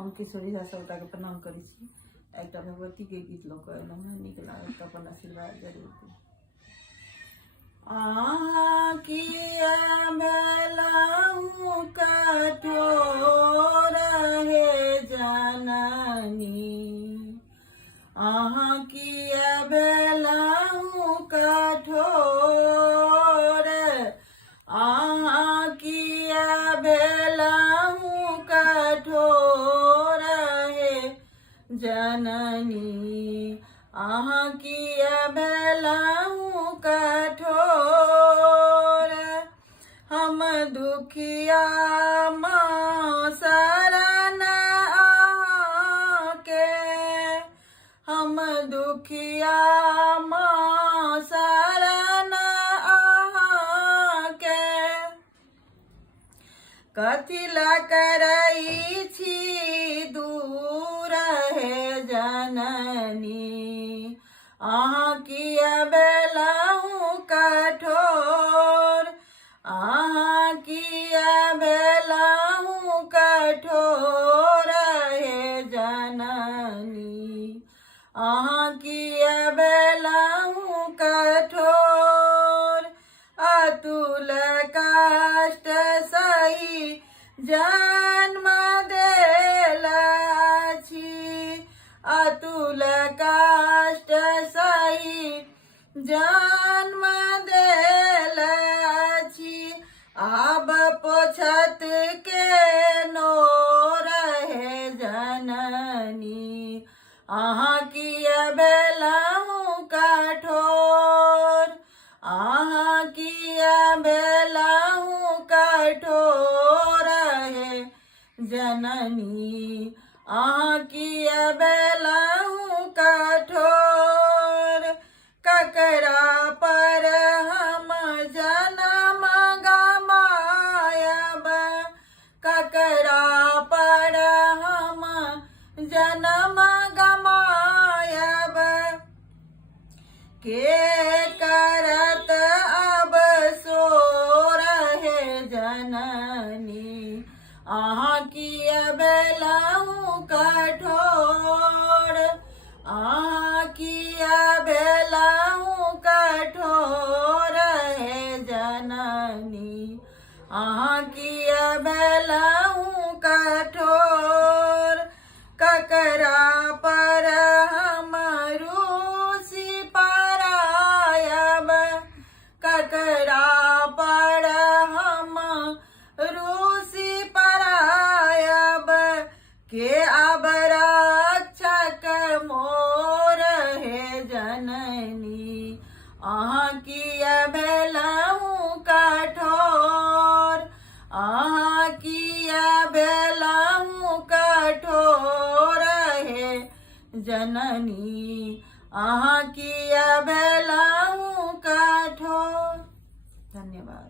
हम किशोरी झा सबटा के प्रणाम करै छी। एकटा भगवती के गीत लऽ कऽ एलहुँ हँ, नीक लागत तऽ अपन आशीर्वाद जरूर दी। किया भेलहुँ कठोर हे जननी, किया भेलहुँ कठोर, किया भेलहुँ कठोर हे जननी, किया भेलहुँ कठोर। हम दुखिया माँ शरण आके, हम दुखिया माँ शरण आके, कथी ला करै छी दूर हे जननी, किया भेलहुँ कठोर, किया भेलहुँ कठोर हे जननी, किया भेलहुँ कठोर। अतुल कष्ट सही जन्म देल छी, अतुल कष्ट सही जन्म देल छी, आब पोछत के नोर हे जननी, किया भेलहुँ कठोर, किया भेलहुँ कठोर हे जननी, किया भेलहुँ कठोर। ककरा पर हम जन्म गमायब, ककरा पर हम जन्म गमायब, के करत अब सोर हे जननी, किया भेलहुँ कठोर, किया भेलहुँ कठोर हे जननी, किया भेलहुँ कठोर। ककरा पर हम रूसी परायब, ककरा पर हम रूसी परायब, के अब रक्षक मोर हे जननी, किया भेलहुँ कठोर, किया भेलहुँ कठोर हे जननी, किया भेलहुँ कठोर। धन्यवाद।